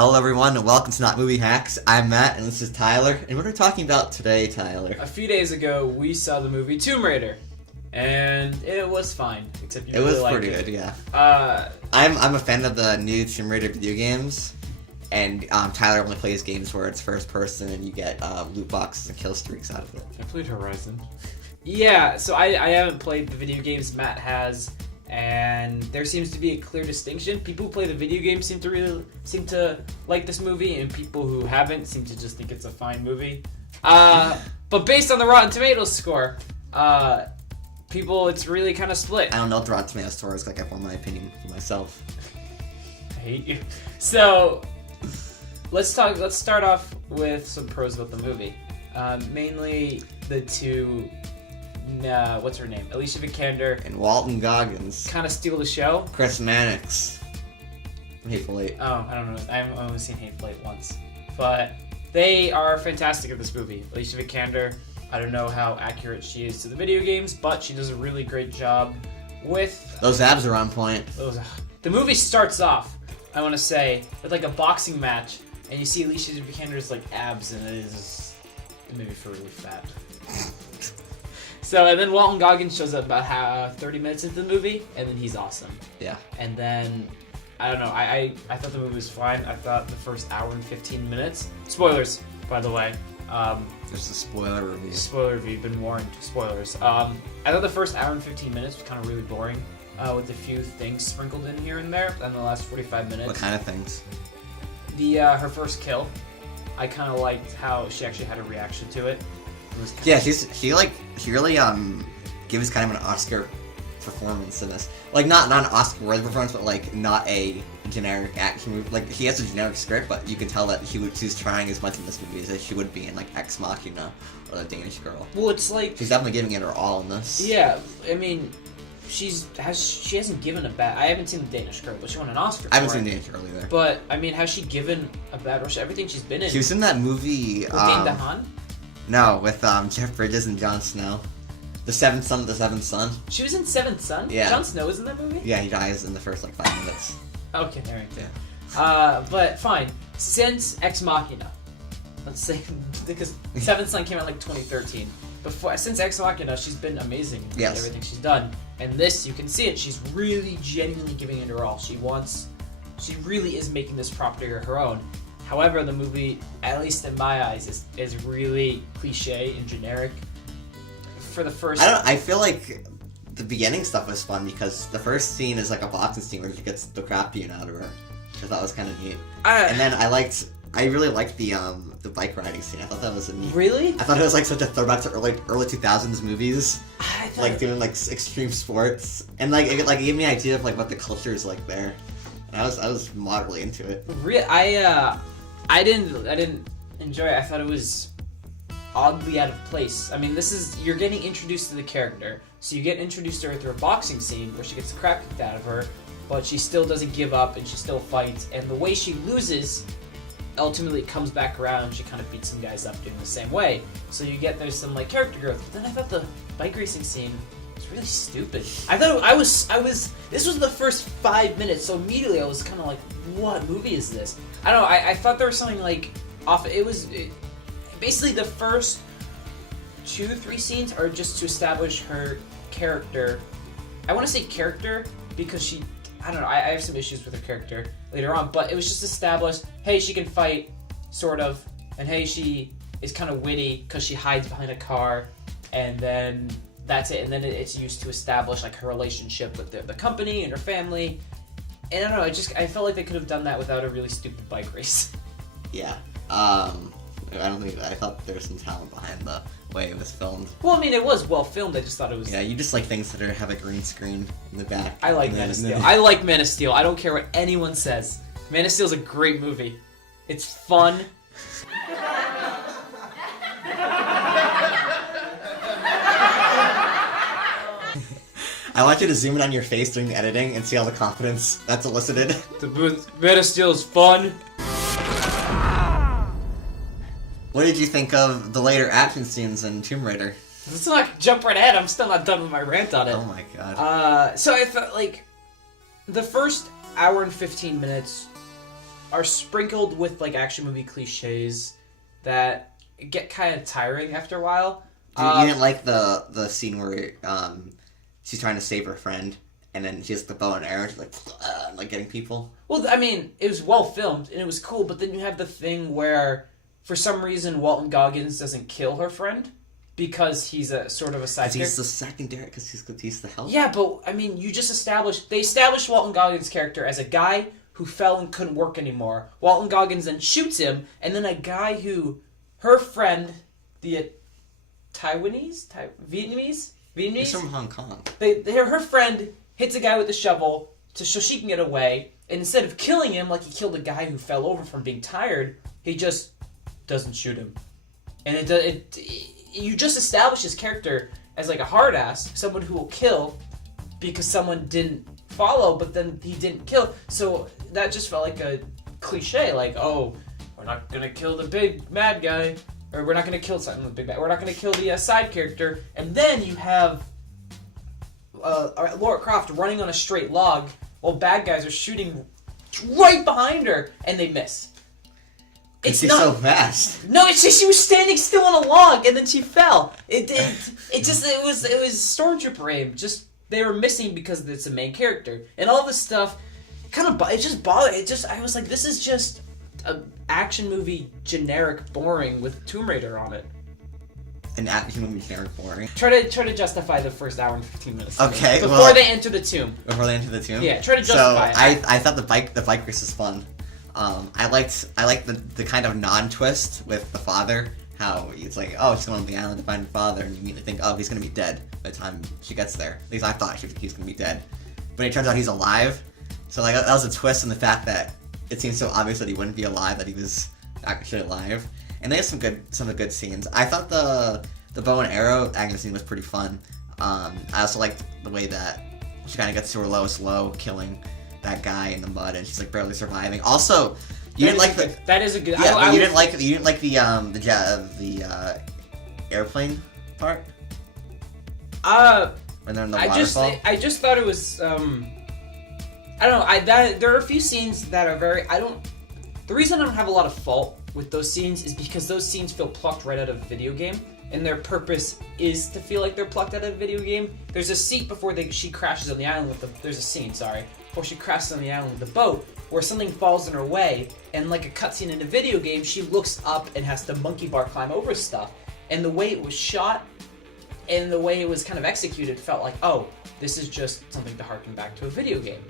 Hello everyone and welcome to NotMovieHacks. I'm Matt and this is Tyler. And what are we talking about today, Tyler? A few days ago we saw the movie Tomb Raider. And it was fine, except you It really was liked pretty it. good, yeah. I'm a fan of the new Tomb Raider video games. And Tyler only plays games where it's first person and you get loot boxes and kill streaks out of it. I played Horizon. Yeah, so I haven't played the video games, Matt has. And there seems to be a clear distinction. People who play the video game seem to like this movie, and people who haven't seem to just think it's a fine movie. But based on the Rotten Tomatoes score, it's really kind of split. I don't know what the Rotten Tomatoes score is, like I form my opinion for myself. I hate you. So let's start off with some pros about the movie. Mainly the two. What's her name? Alicia Vikander And Walton Goggins. kind of steal the show. Chris Mannix. Hateful Eight. Oh, I don't know. I've only seen Hateful Eight once, but they are fantastic at this movie. Alicia Vikander. I don't know how accurate she is to the video games, but she does a really great job with Those abs are on point. The movie starts off, I want to say, with like a boxing match, and you see Alicia Vikander's like abs, and it made me feel really fat. So, and then Walton Goggins shows up about 30 minutes into the movie, and then he's awesome. Yeah. And then, I don't know, I thought the movie was fine. I thought the first hour and 15 minutes, spoilers, by the way. There's a spoiler review. Spoiler review, been warned, spoilers. I thought the first hour and 15 minutes was kind of really boring, with a few things sprinkled in here and there, and the last 45 minutes. What kind of things? Her first kill, I kind of liked how she actually had a reaction to it. Yeah, she really gives kind of an Oscar performance in this. Like not an Oscar-worthy performance, but like not a generic action movie. Like he has a generic script, but you can tell that she's trying as much in this movie as she would be in like Ex Machina or The Danish Girl. Well, it's like she's definitely giving it her all in this. Yeah, I mean, she hasn't given a bad. I haven't seen The Danish Girl, but she won an Oscar. I haven't seen The Danish Girl either. But I mean, has she given a bad rush? Everything she's been in. She was in that movie. With Dane DeHaan? No, with Jeff Bridges and Jon Snow. The Seventh Son of the Seventh Son. She was in Seventh Son? Yeah. Jon Snow was in that movie? Yeah, he dies in the first like 5 minutes. Okay, there we go. Yeah. But fine. Since Ex Machina, let's say, because Seventh Son came out like 2013. Since Ex Machina, she's been amazing in everything she's done. And this, you can see it. She's really genuinely giving it her all. She really is making this property her own. However, the movie, at least in my eyes, is really cliche and generic. For the first... I feel like the beginning stuff was fun because the first scene is like a boxing scene where she gets the crap beaten out of her. Which I thought was kind of neat. And then I really liked the bike riding scene. I thought that was a neat... Really? I thought it was like such a throwback to early 2000s movies. Like doing like extreme sports. And like it gave me an idea of like what the culture is like there. And I was moderately into it. I didn't enjoy it. I thought it was oddly out of place. I mean, you're getting introduced to the character, so you get introduced to her through a boxing scene where she gets the crap kicked out of her, but she still doesn't give up and she still fights. And the way she loses, ultimately comes back around and she kind of beats some guys up doing the same way. So there's some like character growth. But then I thought the bike racing scene was really stupid. I thought this was the first 5 minutes, so immediately I was kind of like, what movie is this? I don't know, I thought there was something like off. Basically the first 2-3 scenes are just to establish her character. I want to say character because I don't know, I have some issues with her character later on, but it was just established, hey, she can fight, sort of, and hey, she is kind of witty because she hides behind a car, and then that's it, and then it's used to establish like her relationship with the company and her family. And I don't know, I felt like they could have done that without a really stupid bike race. Yeah. I thought there was some talent behind the way it was filmed. Well, I mean, it was well filmed, I just thought it was... Yeah, you just like things that have a green screen in the back. I like Man of Steel. I like Man of Steel. I don't care what anyone says. Man of Steel's a great movie. It's fun. I want you to zoom in on your face during the editing and see all the confidence that's elicited. Man of Steel is fun. What did you think of the later action scenes in Tomb Raider? Let's not jump right ahead. I'm still not done with my rant on it. Oh my god. So I felt like the first hour and 15 minutes are sprinkled with like action movie cliches that get kind of tiring after a while. You didn't like the scene where she's trying to save her friend, and then she has the bow and arrow, she's like getting people. Well, I mean, it was well filmed and it was cool, but then you have the thing where, for some reason, Walton Goggins doesn't kill her friend because he's a sort of a side character. He's the secondary, because he's the help. Yeah, but I mean, they established Walton Goggins' character as a guy who fell and couldn't work anymore. Walton Goggins then shoots him, and then a guy her friend, the Vietnamese. He's from Hong Kong. Her friend hits a guy with a shovel so she can get away, and instead of killing him like he killed a guy who fell over from being tired, he just doesn't shoot him. And you just establish his character as like a hard ass, someone who will kill because someone didn't follow, but then he didn't kill. So that just felt like a cliche, like, oh, we're not gonna kill the big mad guy, or we're not gonna kill something the big bad. We're not gonna kill the side character, and then you have Lara Croft running on a straight log while bad guys are shooting right behind her, and they miss. She's so fast. No, it's just she was standing still on a log and then she fell. It was Stormtrooper aim. Just they were missing because it's a main character, and all this stuff it just bothered. I was like, this is just a action movie generic boring with Tomb Raider on it. An action movie generic boring. Try to justify the first hour and 15 minutes. Okay, before they enter the tomb. Before they enter the tomb. Yeah, try to justify it. I thought the bike race was fun. I liked the kind of non-twist with the father. How it's like, oh, she's going on the island to find her father, and you immediately think, oh, he's gonna be dead by the time she gets there. At least I thought he's gonna be dead, but it turns out he's alive. So like that was a twist in the fact that it seems so obvious that he wouldn't be alive, that he was actually alive. And they have some good scenes. I thought the bow and arrow action scene was pretty fun. I also liked the way that she kind of gets to her lowest low, killing that guy in the mud, and she's like barely surviving. Also, you didn't like the. That is a good. Yeah, but you didn't like the airplane part. When they're in the waterfall. I just thought it was. I don't know. There are a few scenes that are very. The reason I don't have a lot of fault with those scenes is because those scenes feel plucked right out of a video game, and their purpose is to feel like they're plucked out of a video game. There's a scene before she crashes on the island with the. There's a scene, sorry, before she crashes on the island with the boat, where something falls in her way, and like a cutscene in a video game, she looks up and has to monkey bar climb over stuff. And the way it was shot, and the way it was kind of executed, felt like, oh, this is just something to harken back to a video game.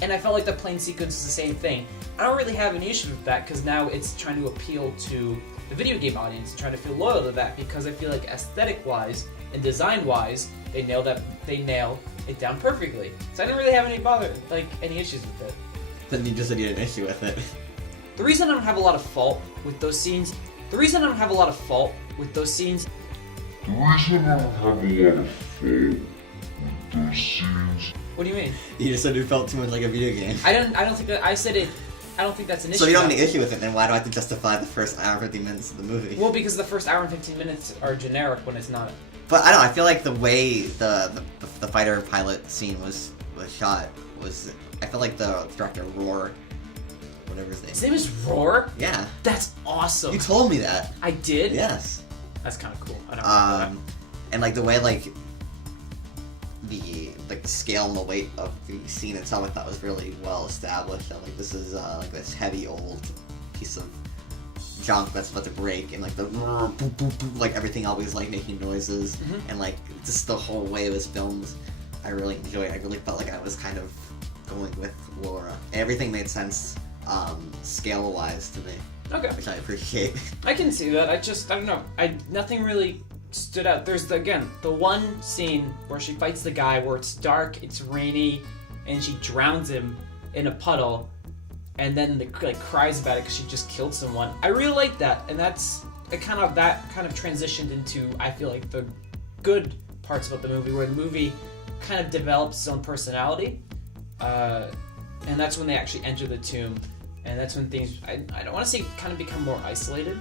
And I felt like the plane sequence is the same thing. I don't really have any issue with that, because now it's trying to appeal to the video game audience, and trying to feel loyal to that, because I feel like aesthetic-wise and design-wise, they nail it down perfectly. So I didn't really have any issues with it. Then you just said you had an issue with it. The reason I don't have a lot of fault with those scenes. What do you mean? You just said it felt too much like a video game. I don't think that. I said it. I don't think that's an issue. So you don't have any issue with it, then why do I have to justify the first hour and 15 minutes of the movie? Well, because the first hour and 15 minutes are generic when it's not. But I don't know, I feel like the way the fighter pilot scene was shot was... I feel like the director, Roar, whatever his name is. His name is Roar? Yeah. That's awesome. You told me that. I did? Yes. That's kind of cool. I don't remember that. And like the way the scale and the weight of the scene itself, I thought was really well established. That like this is like this heavy old piece of junk that's about to break, and like the boop, boop, boop, like everything always like making noises, and like just the whole way it was filmed, I really enjoyed. I really felt like I was kind of going with Laura. Everything made sense scale wise to me. Okay. Which I appreciate. I can see that. I don't know. Nothing really stood out. There's the one scene where she fights the guy where it's dark, it's rainy, and she drowns him in a puddle, and then cries about it because she just killed someone. I really like that, and that kind of transitioned into, I feel like, the good parts about the movie, where the movie kind of develops its own personality, and that's when they actually enter the tomb, and that's when things, I don't want to say kind of become more isolated.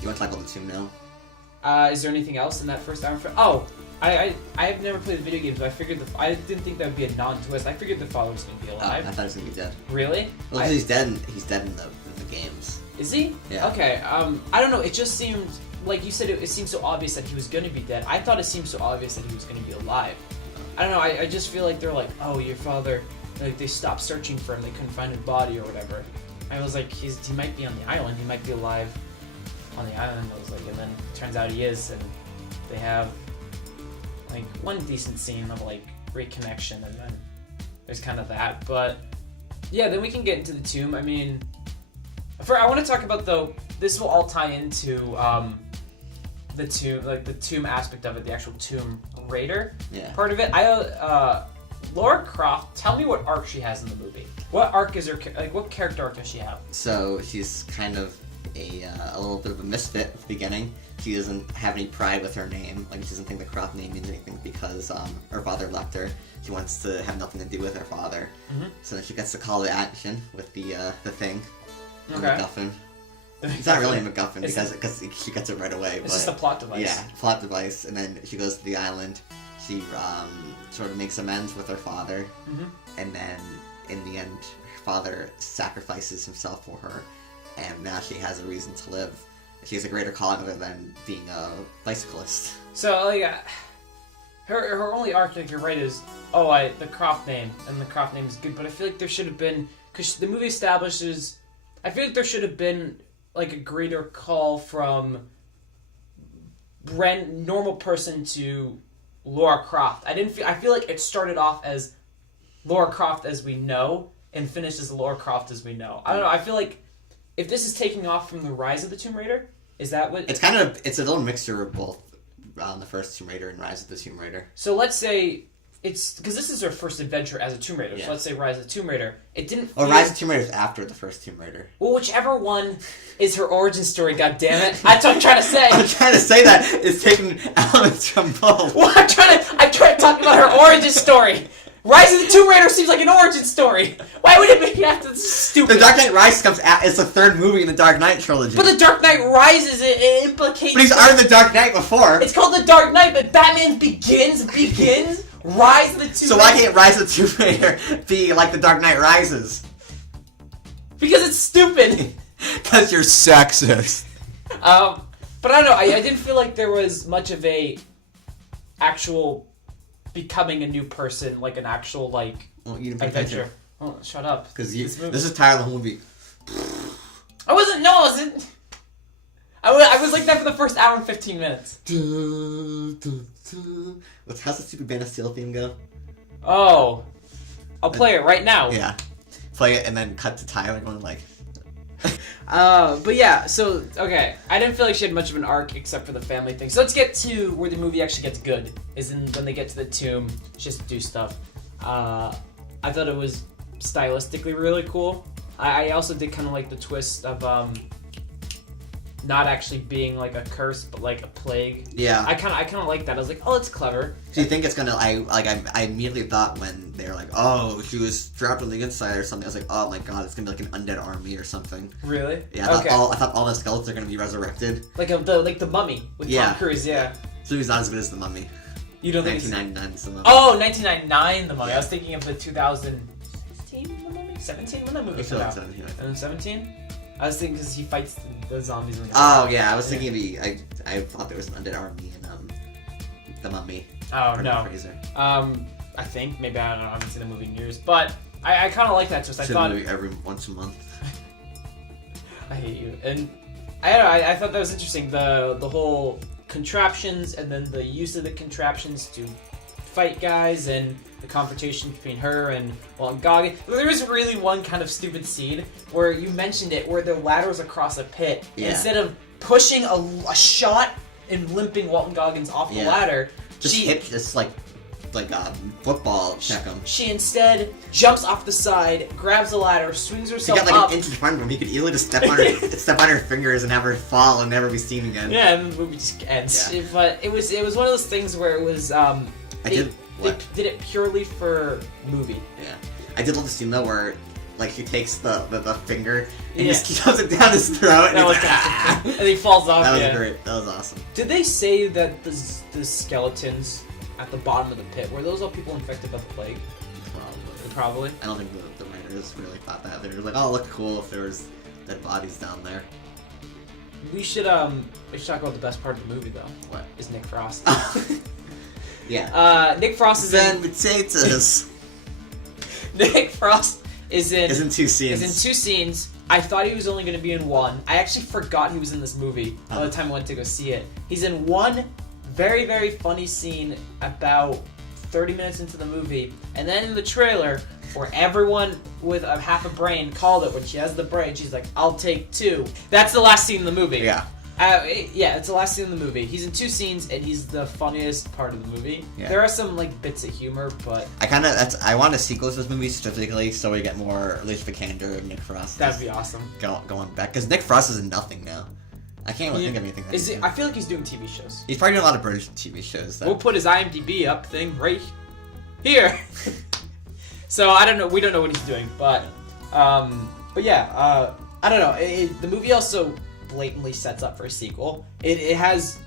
You want to talk about the tomb now? Is there anything else in that first hour? I've never played the video games, but I didn't think that would be a non-twist. I figured the father was going to be alive. I thought he was gonna be dead. Really? Well, he's dead. He's dead in the games. Is he? Yeah. Okay. I don't know. It just seemed like you said. It seemed so obvious that he was going to be dead. I thought it seemed so obvious that he was going to be alive. I don't know. I just feel like they're like, oh, your father. Like they stopped searching for him. They couldn't find his body or whatever. I was like, he might be on the island. He might be alive on the island. I was like, and then it turns out he is, and they have like one decent scene of like reconnection, and then there's kind of that. But yeah, then we can get into the tomb. I mean, I want to talk about though. This will all tie into the tomb, like the tomb aspect of it, the actual Tomb Raider part of it. Lara Croft, tell me what arc she has in the movie. What arc is her, like, what character arc does she have? So she's kind of a little bit of a misfit at the beginning. She doesn't have any pride with her name. Like, she doesn't think the Croft name means anything because her father left her. She wants to have nothing to do with her father. Mm-hmm. So then she gets the call to action with the thing, the MacGuffin. It's not really a MacGuffin because she gets it right away. It's just a plot device. Yeah, plot device. And then she goes to the island. She sort of makes amends with her father, and then in the end, her father sacrifices himself for her, and now she has a reason to live. She has a greater calling other than being a bicyclist. So, like, her only arc, like, you're right, is the Croft name, and the Croft name is good, but I feel like there should have been, because the movie establishes, I feel like there should have been like a greater call from normal person to Lara Croft. I feel like it started off as Lara Croft as we know and finished as Lara Croft as we know. I don't know. I feel like if this is taking off from the Rise of the Tomb Raider, is that what? It's a little mixture of both the first Tomb Raider and Rise of the Tomb Raider. So let's say it's because this is her first adventure as a Tomb Raider. Yeah. So let's say Rise of the Tomb Raider. It didn't. Well, Rise of the Tomb Raider is after the first Tomb Raider. Well, whichever one is her origin story. God damn it! That's what I'm trying to say. I'm trying to say that it's taking elements from both. Well, I'm trying to talk about her origin story. Rise of the Tomb Raider seems like an origin story. Why would it be after this? Stupid. The Dark Knight Rises comes out. It's the third movie in the Dark Knight trilogy. But the Dark Knight Rises, it implicates. But he's already the Dark Knight before. It's called the Dark Knight, but Batman begins. Rise of the Tomb Raider. So why can't Rise of the Tomb Raider be like the Dark Knight Rises? Because it's stupid. Because you're sexist. But I don't know. I didn't feel like there was much of a actual becoming a new person, like an actual adventure. Oh, shut up. Because this is tired of the movie. I wasn't. I was like that for the first hour and 15 minutes. How's the stupid Band of Steel theme go? Oh, I'll play it right now. Yeah, play it and then cut to Tyler going like. But yeah, so, okay, I didn't feel like she had much of an arc except for the family thing. So let's get to where the movie actually gets good, when they get to the tomb, just to do stuff. I thought it was stylistically really cool. I also did kind of like the twist of, not actually being like a curse, but like a plague. Yeah. I kind of like that. I was like, oh, it's clever. Do you think it's gonna? I immediately thought when they were like, oh, she was trapped on the inside or something. I was like, oh my god, it's gonna be like an undead army or something. Really? Yeah. I thought all the skeletons are gonna be resurrected. Like the Mummy with Tom Cruise. Yeah. So he's not as good as the Mummy. You don't think 1999 is the Mummy? Oh, 1999 the Mummy. Yeah. I was thinking of the 2016 the Mummy. 17 when that movie came out. 17. I was thinking because he fights the zombies. Oh yeah, I was thinking I thought there was an undead army in the Mummy. Oh no. Fraser. I think maybe I don't know. I haven't seen the movie in years, but I kind of like that twist. I thought the movie every once a month. I hate you, and I don't know. I thought that was interesting. The whole contraptions and then the use of the contraptions to fight guys and the confrontation between her and Goggin. There was really one kind of stupid scene where you mentioned it, where the ladder was across a pit. Yeah. Instead of pushing a shot and limping Walton Goggins off the ladder, she hit this like football check him. She instead jumps off the side, grabs the ladder, swings herself up. She got like up. an inch in front of him. He could easily just step on her fingers and have her fall and never be seen again. Yeah, and the movie just ends. Yeah. But it was one of those things where it was They did it purely for movie. Yeah. I did love the scene though where like she takes the finger and just shoves it down his throat and he falls off. That was great. That was awesome. Did they say that the skeletons at the bottom of the pit. Were those all people infected by the plague? Probably. I don't think the writers really thought that. They were like, oh, it looked cool if there was dead bodies down there. We should talk about the best part of the movie though. What? Is Nick Frost. Yeah. Nick Frost is in potatoes. Nick Frost is in 2 scenes. Is in 2 scenes. I thought he was only going to be in 1. I actually forgot he was in this movie by the time I went to go see it. He's in 1 very, very funny scene about 30 minutes into the movie, and then in the trailer, where everyone with a half a brain called it, when she has the brain, she's like, I'll take 2. That's the last scene in the movie. Yeah. Yeah, it's the last scene in the movie. He's in 2 scenes, and he's the funniest part of the movie. Yeah. There are some like bits of humor, but I want a sequel to this movie specifically, so we get more Alicia Vikander and Nick Frost. That'd be awesome. Going back, because Nick Frost is in nothing now. I can't really think of anything. I feel like he's doing TV shows. He's probably doing a lot of British TV shows. We'll put his IMDb up thing right here. So I don't know. We don't know what he's doing, but yeah. I don't know. The movie also blatantly sets up for a sequel. It has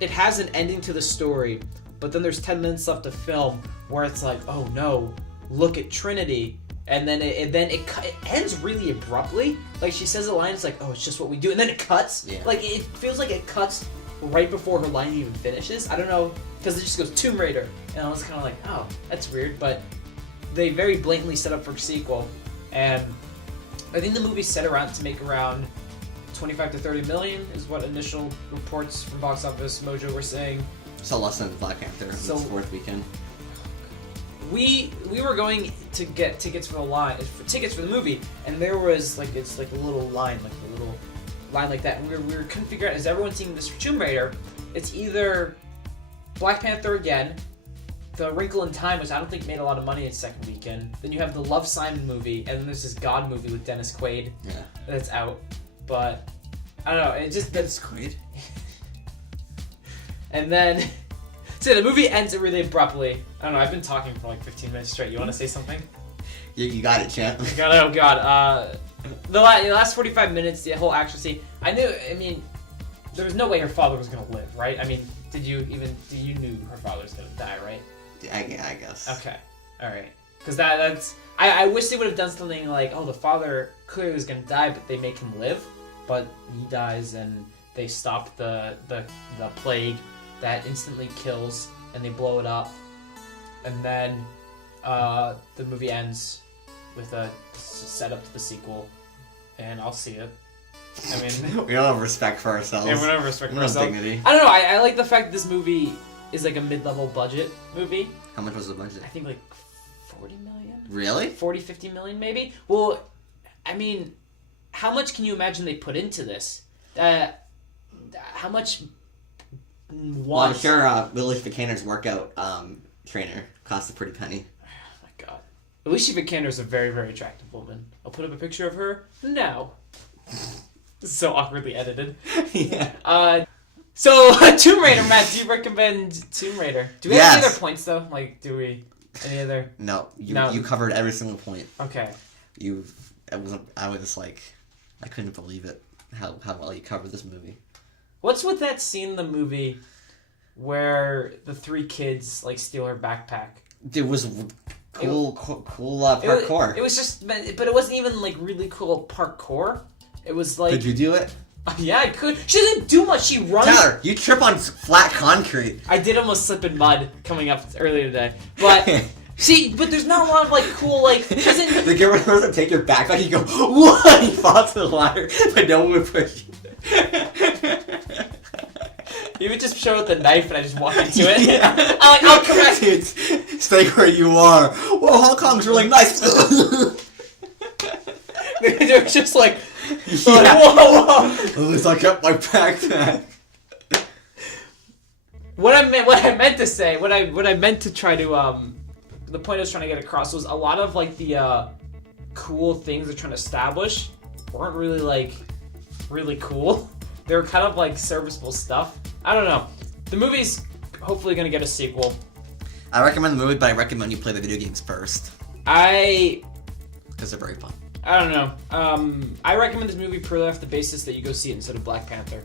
an ending to the story, but then there's 10 minutes left to film where it's like, oh no, look at Trinity. And then it ends really abruptly. Like, she says a line, it's like, oh, it's just what we do. And then it cuts. Yeah. Like, it feels like it cuts right before her line even finishes. I don't know, because it just goes Tomb Raider. And I was kind of like, oh, that's weird. But they very blatantly set up for a sequel. And I think the movie's set around to make around 25 to 30 million is what initial reports from Box Office Mojo were saying. So less than Black Panther in its 4th weekend. We were going to get tickets for the movie, and there was like a little line like that, and we couldn't figure out, is everyone seeing this for Tomb Raider? It's either Black Panther again, The Wrinkle in Time, which I don't think made a lot of money its 2nd weekend. Then you have the Love, Simon movie, and then there's this God movie with Dennis Quaid. Yeah. That's out, but I don't know. It just Dennis Quaid. And then. So the movie ends really abruptly. I don't know, I've been talking for like 15 minutes straight. You want to say something? You got it, champ. Oh god. The last 45 minutes, the whole action scene, there was no way her father was going to live, right? I mean, you knew her father was going to die, right? I guess. Okay. Alright. Because that's... I wish they would have done something like, oh, the father clearly was going to die, but they make him live. But he dies, and they stop the plague that instantly kills, and they blow it up, and then the movie ends with a setup to the sequel, and I'll see it. I mean, we don't have respect for ourselves. Yeah, we don't have respect for ourselves. Dignity. I don't know. I like the fact that this movie is like a mid-level budget movie. How much was the budget? I think like 40 million. Really? 40, 50 million, maybe. Well, I mean, how much can you imagine they put into this? How much? Well, I'm sure Alicia Vikander's workout trainer cost a pretty penny. Oh my god. Alicia Vikander is a very, very attractive woman. I'll put up a picture of her now. This is so awkwardly edited. Yeah. So, Tomb Raider, Matt, do you recommend Tomb Raider? Do we have any other points, though? Like, any other? No. You covered every single point. Okay. I couldn't believe it, how well you covered this movie. What's with that scene in the movie where the 3 kids like steal her backpack? It was cool parkour. It was just, but it wasn't even like really cool parkour. It was like. Could you do it? Yeah, I could. She doesn't do much. She runs. Tyler, you trip on flat concrete. I did almost slip in mud coming up earlier today, but. But there's not a lot of like cool like. The girl doesn't take your backpack. You go, what? You fall to the ladder, but no one would push you. You would just show with the knife and I just walk into it. Yeah. I'm like, oh, come back. Stay where you are. Well, Hong Kong's really nice. They're just like, yeah. Whoa. At least I kept my backpack. What I meant to try to the point I was trying to get across was a lot of like the cool things they're trying to establish weren't really like really cool. They were kind of like serviceable stuff. I don't know. The movie's hopefully going to get a sequel. I recommend the movie, but I recommend you play the video games first. Because they're very fun. I don't know. I recommend this movie purely off the basis that you go see it instead of Black Panther.